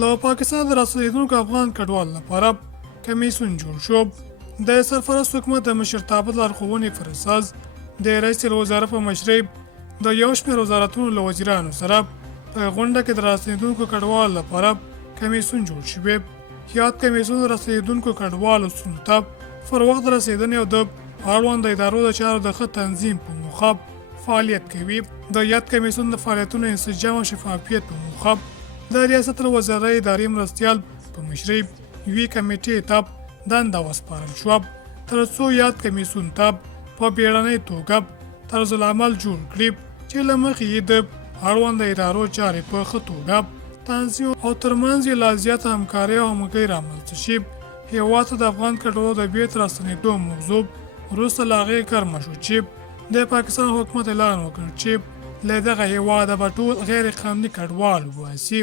له پاکستان د راسرېدونکو افغان کډوالو لپاره کمیسیون جوړ شو. د سرپرست حکومت د مشرتابه لارښوونې پر اساس د رئیس الوزرا په مشرۍ د یو شمېر وزارتونو له وزیرانو سره په غونډه کې د راسرېدونکو کډوالو لپاره کمیسیون جوړ شوی. یاد کمیسیون د راسرېدونکو کډوالو ستونزو ته پر وخت رسېدنې او د اړوند ادارو د چارو د ښه تنظیم په موخه فعالیت کوي. د یاد کمیسیون د فعالیتونو انسجام او شفافیت په موخه د ریاست الوزرا اداري مرستیال په مشرۍ یوې کمیټې ته دنده وسپارل شوه تر څو یاد کمیسیون ته په بیړنۍ توګه طرز العمل جوړ کړي چې له مخې یې د اړوند ادارو چارې په ښه توګه تنظیم او ترمنځ یې لا زیاته همکاري او همغږي رامنځته شي. هېواد ته د افغان کډوالو د بیرته راستنېدو موضوع وروسته له هغې ګرمه شو چې د پاکستان حکومت اعلان وکړ چې له دغه هېواده به ټول غیر قانوني کډوال وباسي.